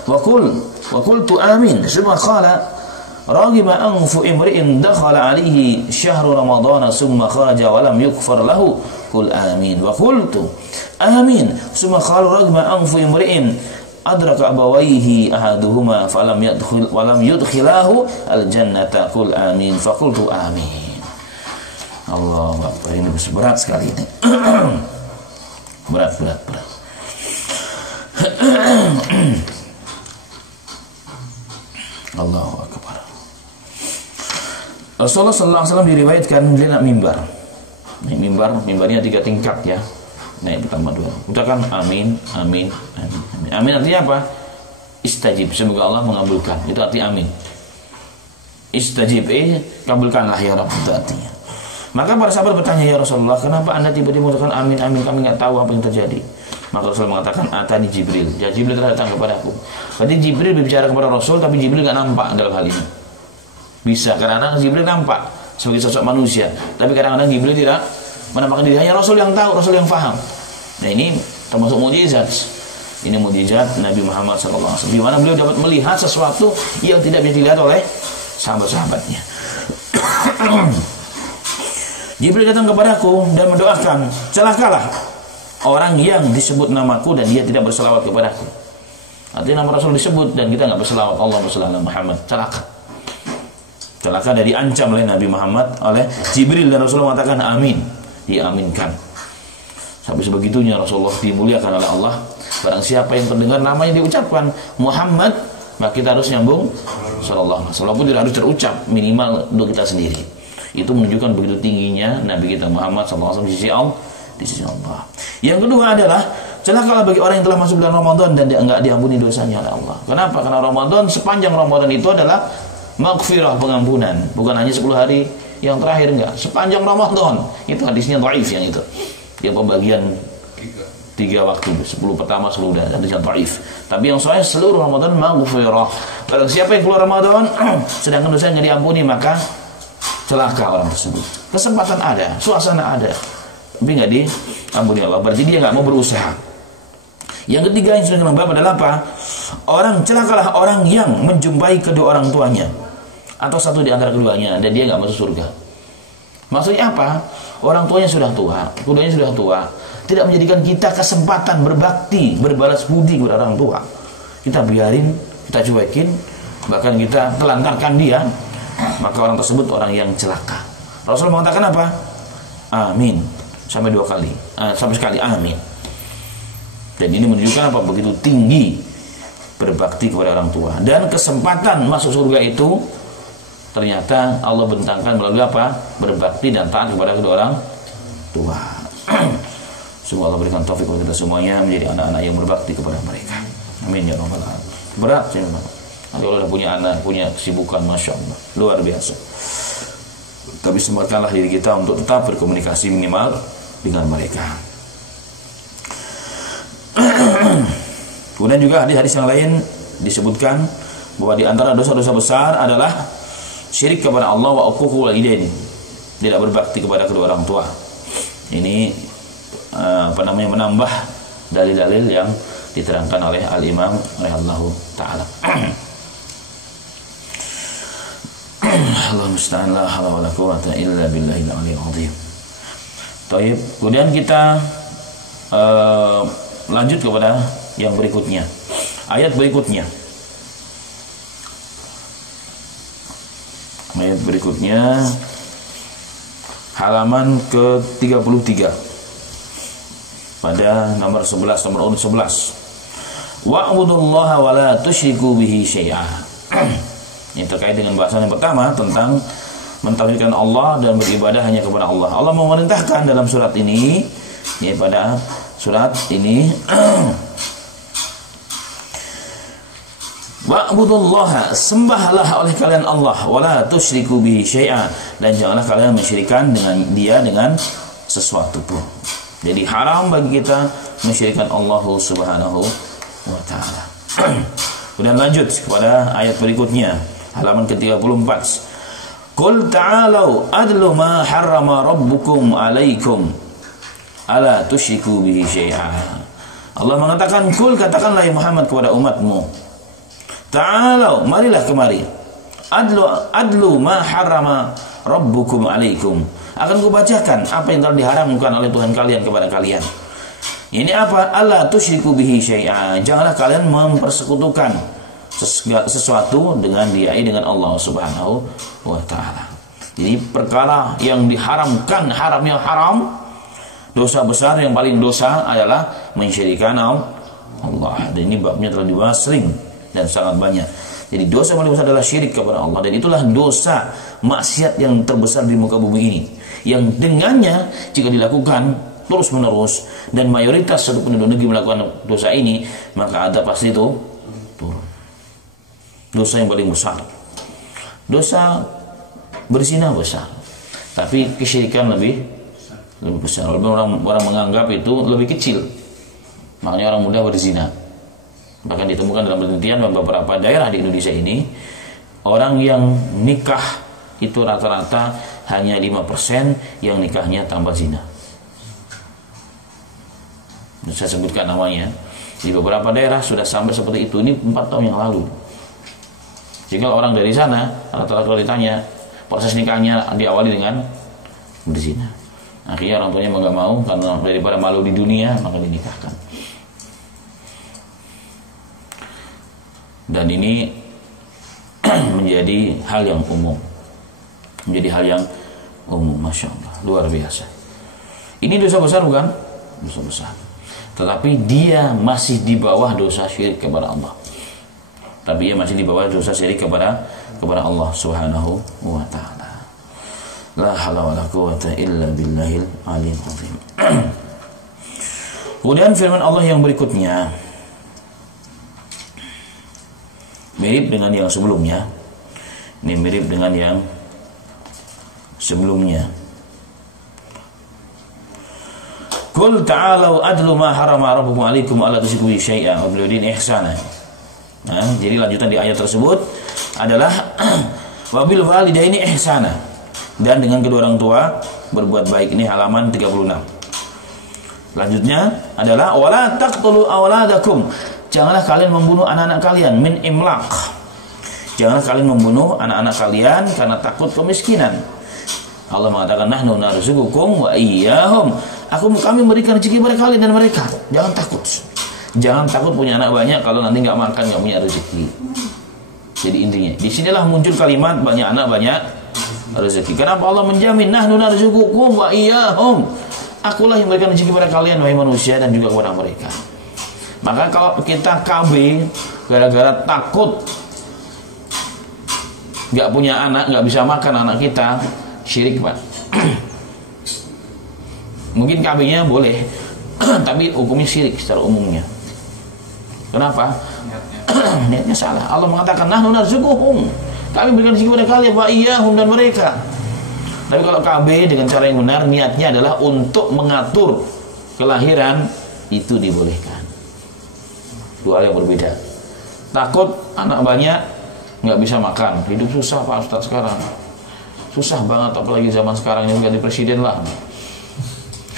wa qultu amin summa qala ragima anfu imri'in dakhala alaihi syahru ramadhana summa kharaja wa lam yughfar lahu qul amin wa qultu amin summa qala ragima anfu imri'in adraka abawaihi ahaduhuma falam yudkhilahu al-jannata qul amin faqultu amin. Allahu Akbar, ini berat sekali ini. berat. Allahu Akbar. Rasulullah sallallahu alaihi wasallam diriwayatkan dia nak mimbar. Ini mimbarnya 3 tingkat ya. Naik pertama 2. Ucapkan amin. Amin artinya apa? Istajib, semoga Allah mengabulkan. Itu arti amin. Istajib, kabulkanlah ya Rabb, itu artinya. Maka para sahabat bertanya, ya Rasulullah, kenapa Anda tiba-tiba mengatakan amin, kami enggak tahu apa yang terjadi. Maka Rasul mengatakan, atani Jibril. Ya, Jibril telah datang kepadaku. Berarti Jibril berbicara kepada Rasul, tapi Jibril enggak nampak dalam hal ini. Bisa, karena Jibril nampak sebagai sosok manusia, tapi kadang-kadang Jibril tidak menampakkan diri. Hanya Rasul yang tahu, Rasul yang paham. Nah, ini termasuk mukjizat. Ini mukjizat Nabi Muhammad SAW, di mana beliau dapat melihat sesuatu yang tidak bisa dilihat oleh sahabat-sahabatnya. Jibril datang kepadaku dan mendoakan, celakalah orang yang disebut namaku dan dia tidak berselawat kepadaku. Artinya nama Rasul disebut dan kita nggak berselawat. Allah berselawat Muhammad, celaka. Celaka dari ancam oleh Nabi Muhammad oleh Jibril, dan Rasulullah mengatakan amin, diaminkan. Sampai sebegitunya Rasulullah dimuliakan oleh Allah. Barang siapa yang terdengar namanya diucapkan Muhammad, maka kita harus nyambung sallallahu alaihi wasallam, pun tidak harus terucap, minimal untuk kita sendiri. Itu menunjukkan begitu tingginya Nabi kita Muhammad sallallahu alaihi wasallam di sisi Allah. Yang kedua adalah celakalah bagi orang yang telah masuk bulan Ramadan dan enggak diampuni dosanya oleh Allah. Kenapa? Karena Ramadan, sepanjang Ramadan itu adalah maghfirah, pengampunan. Bukan hanya 10 hari yang terakhir, enggak. Sepanjang Ramadan. Itu hadisnya dhaif yang itu. Yang pembagian 3 waktu, 10 pertama seluruh hadis yang dhaif. Tapi yang sahih seluruh Ramadan maghfirah. Barang siapa yang keluar Ramadan sedangkan dosanya enggak diampuni, maka celaka orang tersebut. Kesempatan ada, suasana ada, tapi enggak diampuni Allah. Berarti dia enggak mau berusaha. Yang ketiga yang sudah kita bahas adalah apa? Celakalah orang yang menjumpai kedua orang tuanya atau satu di antara keduanya dan dia enggak masuk surga. Maksudnya apa? Orang tuanya sudah tua, keduanya sudah tua, tidak menjadikan kita kesempatan berbakti, berbalas budi kepada orang tua. Kita biarin, kita cuekin, bahkan kita telantarkan dia, maka orang tersebut orang yang celaka. Rasul mengatakan apa? Amin. Sampai 2 kali, sampai sekali amin. Dan ini menunjukkan apa? Begitu tinggi berbakti kepada orang tua. Dan kesempatan masuk surga itu ternyata Allah bentangkan melalui apa? Berbakti dan taat kepada kedua orang tua. Semoga Allah berikan taufik kepada kita semuanya menjadi anak-anak yang berbakti kepada mereka. Amin ya rabbal alamin. Berat sih memang. Kalau udah punya anak, punya kesibukan, masya Allah, luar biasa. Tapi sempatkanlah diri kita untuk tetap berkomunikasi minimal dengan mereka. Kemudian juga hadis-hadis yang lain disebutkan bahwa di antara dosa-dosa besar adalah syirik kepada Allah wa uququl walidain, tidak berbakti kepada kedua orang tua. Ini menambah dalil-dalil yang diterangkan oleh Al-Imam rahimahullahu taala. Allahumma musta'an, la haula wala quwwata illa billahil aliyyil azim. Baik, kemudian kita lanjut kepada yang berikutnya. Ayat berikutnya. Ayat berikutnya halaman ke-33 pada nomor 11, nomor urut 11. Wa'budullaha wa la tusyriku bihi syai'a. Ini terkait dengan bahasan yang pertama tentang mentauhidkan Allah dan beribadah hanya kepada Allah. Allah memerintahkan dalam surat ini, ya, pada surat ini wa'budullaha, sembahlah oleh kalian Allah, wala tusyriku bihi syai'a, dan janganlah kalian mensyirikkan dengan dia dengan sesuatu pun. Jadi haram bagi kita mensyirikkan Allah Subhanahu wa taala. Kemudian lanjut kepada ayat berikutnya, halaman ke-34. Qul ta'alau adlu ma harrama rabbukum alaikum ala tusyriku bihi syai'a. Allah mengatakan, kul, katakanlah ya Muhammad kepada umatmu, ta'alau, marilah kemari, adlu ma harrama rabbukum alaikum, akan kubacakan apa yang telah diharamkan oleh Tuhan kalian kepada kalian. Ini apa? Alla tusyriku bihi syai'a, janganlah kalian mempersekutukan sesuatu dengan Dia, dengan Allah Subhanahu wa taala. Jadi perkara yang diharamkan, haramnya haram, dosa besar yang paling dosa adalah mensyirikkan Allah. Dan ini babnya telah dibahas sering dan sangat banyak. Jadi dosa paling besar adalah syirik kepada Allah, dan itulah dosa maksiat yang terbesar di muka bumi ini, yang dengannya jika dilakukan terus menerus dan mayoritas satu penduduk negeri melakukan dosa ini, maka ada pasti itu turun. Dosa yang paling besar, dosa berzina besar, tapi kesyirikan lebih besar. Orang menganggap itu lebih kecil, makanya orang muda berzina. Bahkan ditemukan dalam penelitian beberapa daerah di Indonesia ini, orang yang nikah itu rata-rata hanya 5% yang nikahnya tanpa zina. Saya sebutkan namanya. Di beberapa daerah sudah sampai seperti itu. Ini 4 tahun yang lalu. Jika orang dari sana, rata-rata kalau ditanya, proses nikahnya diawali dengan berzina. Akhirnya orang tuanya nggak mau, karena daripada malu di dunia, maka dinikahkan. Dan ini menjadi hal yang umum, Masya Allah, luar biasa. Ini dosa besar bukan? Dosa besar. Tetapi dia masih di bawah dosa syirik kepada Allah. kepada Allah Subhanahu wa taala. La haula wala quwwata illa billahil aliyil azim. Kemudian firman Allah yang berikutnya mirip dengan yang sebelumnya. Ini mirip dengan yang sebelumnya. Qul ta'alu adlu ma harama rabbukum 'alaikum alla tusyriku bihi syai'an wa bil walidayni ihsana. Nah, jadi lanjutan di ayat tersebut adalah wabil walidaini ihsana, dan dengan kedua orang tua berbuat baik. Ini halaman 36. Lanjutnya adalah wala taqtulu awladakum, janganlah kalian membunuh anak-anak kalian min imlaq. Janganlah kalian membunuh anak-anak kalian karena takut kemiskinan. Allah mengatakan nahnu narzuqukum wa iyyahum. Kami memberikan rezeki pada kalian dan mereka. Jangan takut. Jangan takut punya anak banyak kalau nanti enggak makan, enggak punya rezeki. Jadi intinya, di sinilah muncul kalimat banyak anak banyak rezeki. Kenapa Allah menjamin nahnu narzuqukum wa iyyahum? Akulah yang memberikan rezeki kepada kalian wahai manusia dan juga kepada mereka. Maka kalau kita KB gara-gara takut enggak punya anak, enggak bisa makan anak kita, syirik, Pak. Mungkin KB-nya boleh, tapi hukumnya syirik secara umumnya. Kenapa? Niatnya salah. Allah mengatakan nahnu narzuquhum, kami berikan rezeki kepada kalian wa iyyahum dan mereka. Tapi kalau KB dengan cara yang benar, niatnya adalah untuk mengatur kelahiran, itu dibolehkan. Dua hal yang berbeda. Takut anak banyak nggak bisa makan, hidup susah Pak Ustaz sekarang. Susah banget, apalagi zaman sekarang ini ganti presiden lah.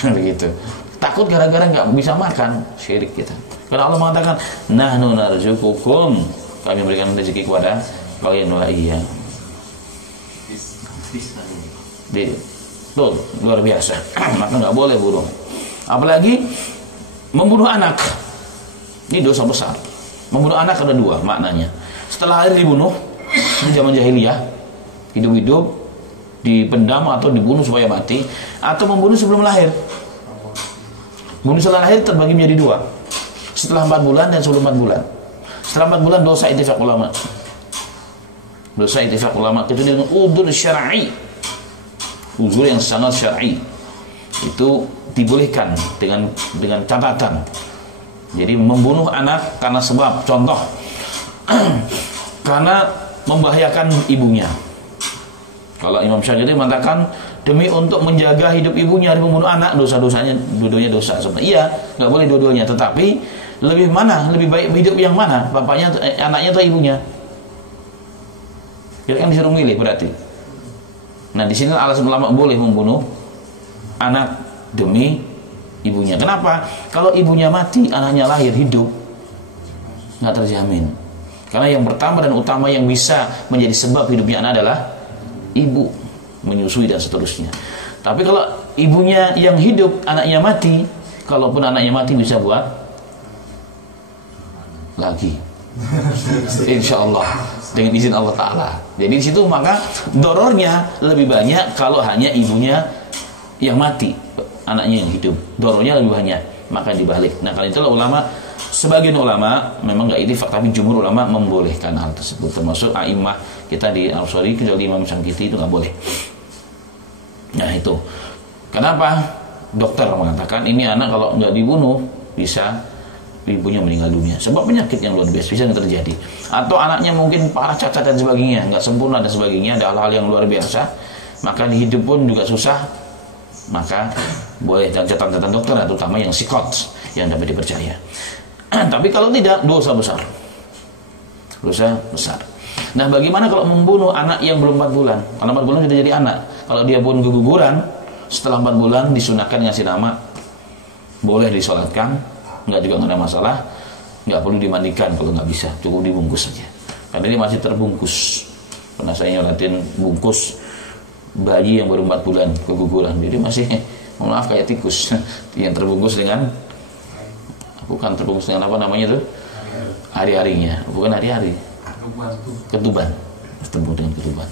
Begitu. Takut gara-gara nggak bisa makan, syirik kita. Karena Allah mengatakan nahnu narzuqukum, kami berikan rezeki kepada kalian wa iya. Tuh, luar biasa. Maka nggak boleh bunuh. Apalagi membunuh anak. Ini dosa besar. Membunuh anak ada dua maknanya. Setelah lahir dibunuh, di zaman jahiliyah, hidup-hidup dipendam atau dibunuh supaya mati, atau membunuh sebelum lahir. Bunuh setelah lahir terbagi menjadi dua. Setelah 4 bulan dan sebelum 4 bulan. Setelah 4 bulan dosa ittifaq ulama. Dosa ittifaq ulama itu dengan udzur syar'i. Uzur yang sangat syar'i. Itu dibolehkan dengan catatan. Jadi membunuh anak karena sebab, contoh karena membahayakan ibunya. Kalau Imam Syafi'i mengatakan demi untuk menjaga hidup ibunya dari membunuh anak, dosanya dua-duanya dosa. Sebenarnya iya, nggak boleh dua-duanya, tetapi lebih mana? Lebih baik hidup yang mana? Bapaknya, anaknya atau ibunya? Kita kan disuruh milih berarti. Nah, di sini alasan ulama boleh membunuh anak demi ibunya. Kenapa? Kalau ibunya mati, anaknya lahir hidup, nggak terjamin. Karena yang pertama dan utama yang bisa menjadi sebab hidupnya anak adalah ibu, menyusui dan seterusnya. Tapi kalau ibunya yang hidup, anaknya mati, kalaupun anaknya mati bisa buat lagi, insya Allah dengan izin Allah Ta'ala. Jadi di situ maka dorornya lebih banyak kalau hanya ibunya yang mati, anaknya yang hidup, dorornya lebih banyak, maka dibalik. Nah, kalau itulah ulama, sebagian ulama memang nggak ittifaq, tapi jumhur ulama membolehkan hal tersebut, termasuk a'immah kita di Al-Bukhari, kecuali Imam Syafi'i itu nggak boleh. Nah, itu kenapa dokter mengatakan ini anak kalau nggak dibunuh bisa ibunya meninggal dunia sebab penyakit yang luar biasa bisa terjadi, atau anaknya mungkin parah, cacat dan sebagainya, nggak sempurna dan sebagainya, ada hal-hal yang luar biasa, maka di hidup pun juga susah, maka boleh. Dan catatan dokter, terutama yang psikot yang dapat dipercaya. Tapi kalau tidak, dosa besar. Nah, bagaimana kalau membunuh anak yang belum 4 bulan? Karena 4 bulan sudah jadi anak. Kalau dia pun keguguran, setelah 4 bulan disunahkan ngasih nama, boleh disolatkan, nggak ada masalah, nggak perlu dimandikan kalau nggak bisa, cukup dibungkus saja. Karena dia masih terbungkus. Pernah saya nyolatin bungkus bayi yang baru 4 bulan keguguran, jadi masih, maaf, kayak tikus yang terbungkus dengan, bukan terbungkus dengan apa namanya tuh, hari-harinya, bukan hari-hari, ketuban, bertemu dengan ketuban.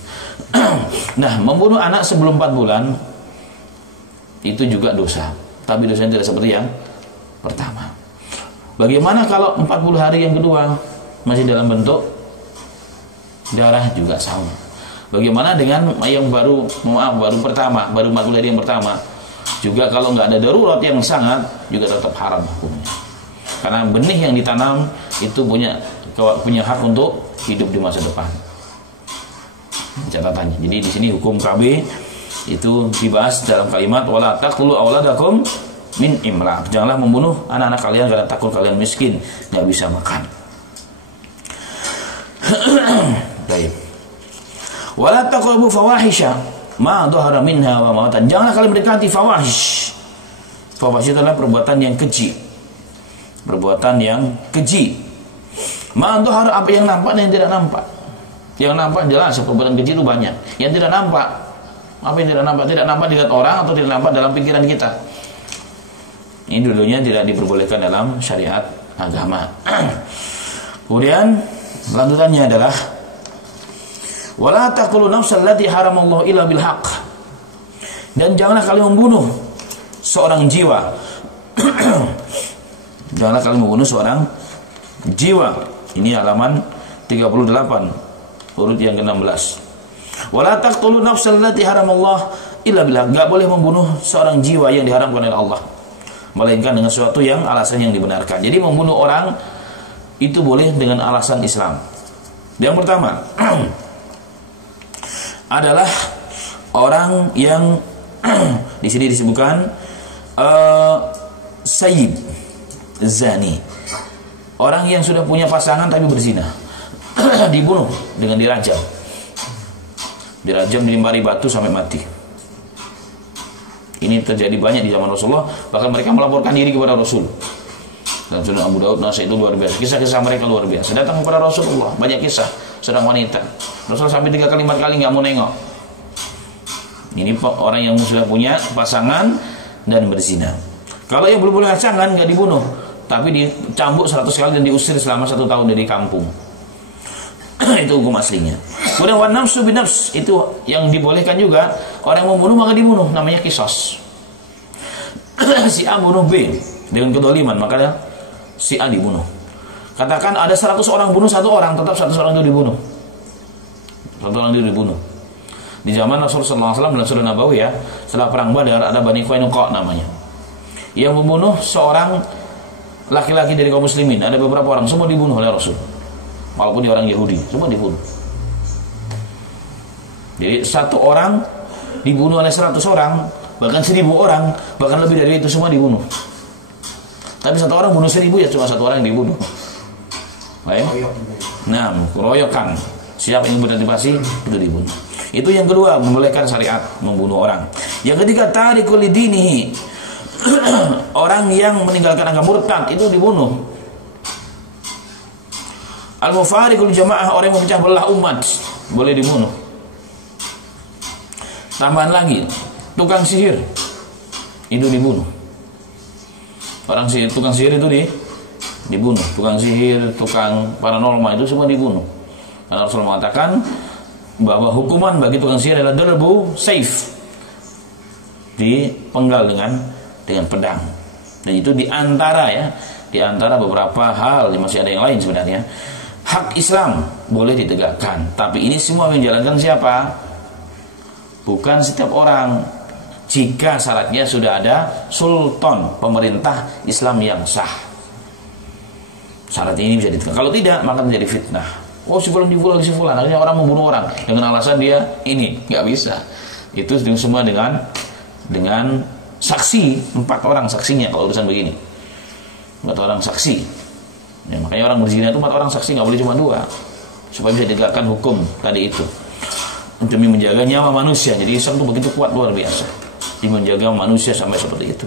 Nah, membunuh anak sebelum 4 bulan itu juga dosa, tapi dosanya tidak seperti yang pertama. Bagaimana kalau 40 hari yang kedua masih dalam bentuk darah, juga sama. Bagaimana dengan yang baru pertama, baru 40 hari yang pertama, juga kalau nggak ada darurat yang sangat, juga tetap haram hukumnya. Karena benih yang ditanam itu punya hak untuk hidup di masa depan. Catatannya. Jadi di sini hukum KB itu dibahas dalam kalimat wala taqtulu auladakum min imlaq. Janganlah membunuh anak-anak kalian karena takut kalian miskin, nggak bisa makan. Baik. Wala taqrabu fawahisha ma dhahara minha wa ma batan. Janganlah kalian mendekati fawahish. Fawahish itu adalah perbuatan yang keji. Perbuatan yang keji. Ma dhahara, apa yang nampak dan yang tidak nampak. Yang nampak jelas perbuatan keji itu banyak. Yang tidak nampak, apa yang tidak nampak? Tidak nampak dilihat orang atau tidak nampak dalam pikiran kita. Ini dulunya tidak diperbolehkan dalam syariat agama. Kemudian lanjutannya adalah wala taqtulu nafsal lati haramallahu illa bil haqq. Dan janganlah kalian membunuh seorang jiwa. Janganlah kalian membunuh seorang jiwa. Ini halaman 38 urut yang ke-16. Wala taqtulu nafsal lati haramallahu illa bil haqq. Enggak boleh membunuh seorang jiwa yang diharamkan oleh Allah, melainkan dengan sesuatu yang alasan yang dibenarkan. Jadi membunuh orang itu boleh dengan alasan Islam. Yang pertama adalah orang yang di sini disebutkan sayyib zani, orang yang sudah punya pasangan tapi berzina, dibunuh dengan dirajam dilempari batu sampai mati. Ini terjadi banyak di zaman Rasulullah, bahkan mereka melaporkan diri kepada Rasul. Dan Sunan Abu Daud, Nasai itu luar biasa. Kisah-kisah mereka luar biasa. Datang kepada Rasulullah, banyak kisah sedang wanita. Rasul sampai 3 kali 4 kali nggak mau nengok. Ini orang yang sudah punya pasangan dan berzina. Kalau yang belum punya pasangan nggak dibunuh, tapi dicambuk 100 kali dan diusir selama 1 tahun dari kampung. Itu hukum aslinya. Kemudian wan nafsu bin nafs, itu yang dibolehkan juga. Orang yang membunuh maka dibunuh, namanya qisas. Si A bunuh B dengan kedoliman, maka si A dibunuh. Katakan ada 100 orang bunuh 1 orang, tetap 100 orang itu dibunuh. 1 orang itu dibunuh. Di zaman Rasulullah SAW dalam Surah Nabawi ya, setelah perang Badar ada Bani Qainuqa namanya, yang membunuh seorang laki-laki dari kaum muslimin. Ada beberapa orang, semua dibunuh oleh Rasul. Walaupun dia orang Yahudi, semua dibunuh. Jadi 1 orang dibunuh oleh 100 orang, bahkan 1000 orang, bahkan lebih dari itu, semua dibunuh. Tapi 1 orang bunuh 1000, ya cuma 1 orang yang dibunuh. Baik. Nah, keroyokan. Siapa yang bermotivasi itu dibunuh. Itu yang kedua, membolehkan syariat membunuh orang. Yang ketiga, tarikul lidinihi. Orang yang meninggalkan agama, murtad, itu dibunuh. Al-mufariqul jamaah, orang yang memecah belah umat, boleh dibunuh. Tambahan lagi, tukang sihir itu dibunuh. Orang sihir, tukang sihir itu dibunuh. Tukang sihir, tukang paranormal itu semua dibunuh. Karena Rasul mengatakan bahwa hukuman bagi tukang sihir adalah darbu saif, dipenggal dengan pedang. Dan itu diantara beberapa hal, masih ada yang lain sebenarnya. Hak Islam boleh ditegakkan, tapi ini semua menjalankan siapa? Bukan setiap orang. Jika syaratnya sudah ada sultan, pemerintah Islam yang sah, syarat ini bisa ditegakkan. Kalau tidak, maka menjadi fitnah. Oh, si fulan, akhirnya orang membunuh orang dengan alasan dia ini, nggak bisa. Itu semua dengan saksi, 4 orang saksinya kalau urusan begini. 4 orang saksi. Ya, makanya orang berzina itu 4 orang saksi, nggak boleh cuma 2, supaya bisa ditegakkan hukum tadi itu, demi menjaga nyawa manusia. Jadi Islam itu begitu kuat, luar biasa, di menjaga manusia sampai seperti itu.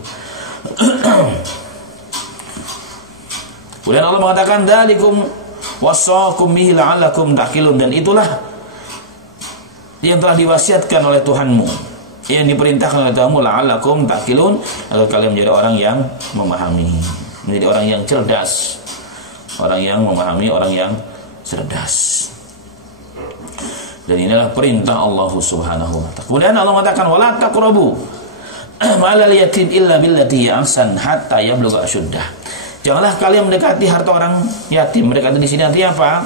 Kemudian Allah mengatakan dzalikum wasaqum bihi la'allakum taqilun, dan itulah yang telah diwasiatkan oleh Tuhanmu, yang diperintahkan oleh Tuhanmu, la'allakum taqilun, agar kalian menjadi orang yang memahami, menjadi orang yang cerdas. Orang yang memahami, orang yang cerdas. Dan inilah perintah Allah Subhanahu wa ta'ala. Kemudian Allah mengatakan wala taqrabu malal yatim illa billati ahsan hatta yablugha asyuddah. Janganlah kalian mendekati harta orang yatim. Mendekati di sini artinya apa?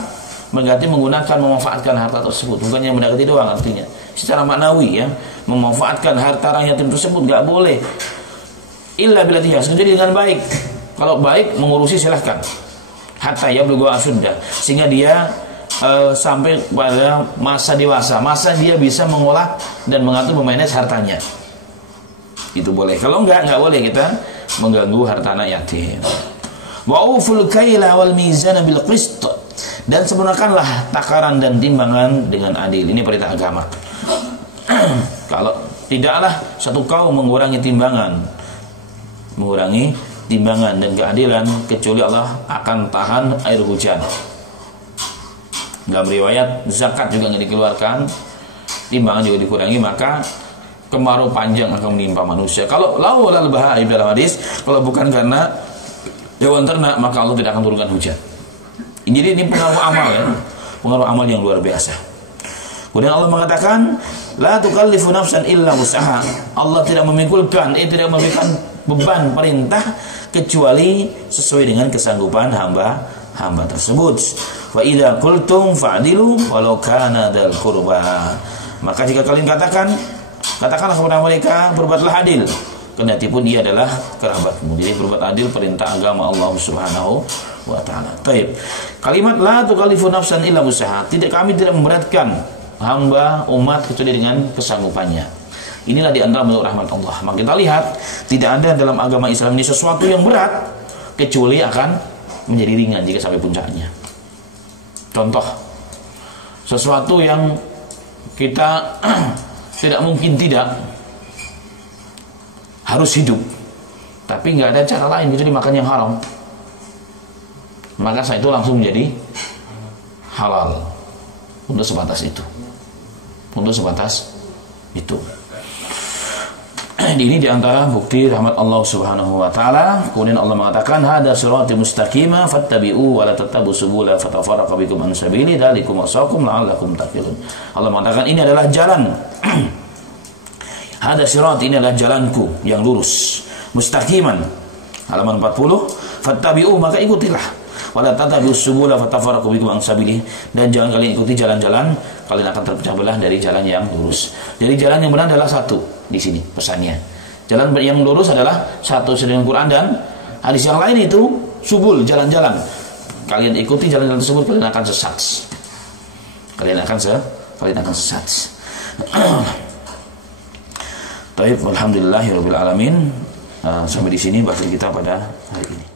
Mendekati menggunakan, memanfaatkan harta tersebut. Bukan yang mendekati doang artinya. Secara maknawi ya, memanfaatkan harta orang yatim tersebut enggak boleh. Illa billati ahsan, jadi dengan baik. Kalau baik mengurusi silahkan. Hatta yablugha asyuddah, sehingga dia sampai pada masa dewasa, masa dia bisa mengolah dan mengatur, memanage hartanya. Itu boleh. Kalau enggak boleh kita mengganggu harta anak yatim. Wa uful kaila wal mizana bil qist, dan sempurnakanlah takaran dan timbangan dengan adil. Ini perintah agama. Kalau tidaklah satu kaum mengurangi timbangan dan keadilan, kecuali Allah akan tahan air hujan. Dalam riwayat zakat juga nggak dikeluarkan, timbangan juga dikurangi, maka kemarau panjang akan menimpa manusia. Kalau laulal bahaim dalam hadis, kalau bukan karena hewan ternak, maka Allah tidak akan turunkan hujan. Jadi ini pengaruh amal ya, pengaruh amal yang luar biasa. Kemudian Allah mengatakan la tukallifu nafsan illa wus'aha. Allah tidak memikul,kan tidak memberikan beban perintah kecuali sesuai dengan kesanggupan hamba tersebut. Wa idza qultum fa'dilu walau kana dzal qurba. Maka jika kalian katakanlah kepada mereka, berbuatlah adil, kendati pun dia adalah kerabatmu. Jadi berbuat adil perintah agama Allah Subhanahu wa ta'ala. Baik. Kalimat la tukallifu nafsan illa wus'aha, kami tidak memberatkan hamba umat kecuali dengan kesanggupannya. Inilah di antara bentuk rahmat Allah. Maka kita lihat, tidak ada dalam agama Islam ini sesuatu yang berat kecuali akan menjadi ringan jika sampai puncaknya. Contoh, sesuatu yang kita tidak mungkin tidak harus hidup, tapi nggak ada cara lain kecuali makan yang haram, maka saat itu langsung menjadi halal. Untuk sebatas itu. Ini diantara bukti rahmat Allah Subhanahu wa ta'ala. Kemudian Allah mengatakan hada sirati mustaqima fattabi'u wa la tattabi'u subula fatafarraqa bikum an sabili dzalikum wasaqum la'allakum taqilun. Allah mengatakan ini adalah jalan. Hada sirat, ini adalah jalanku yang lurus, mustaqiman. Halaman 40, fattabi'u, maka ikutilah. Wala tattabi'u subula fatafarraqu bikum an sabili, dan jangan kalian ikuti jalan-jalan, kalian akan terpecah belah dari jalan yang lurus. Jadi jalan yang benar adalah satu. Di sini pesannya, jalan yang lurus adalah satu dengan Quran dan hadis. Yang lain itu subul, jalan-jalan. Kalian ikuti jalan-jalan tersebut, kalian akan sesat. Kalian akan sesat. Baik, alhamdulillahirabbil alamin. Sampai di sini bahasan kita pada hari ini.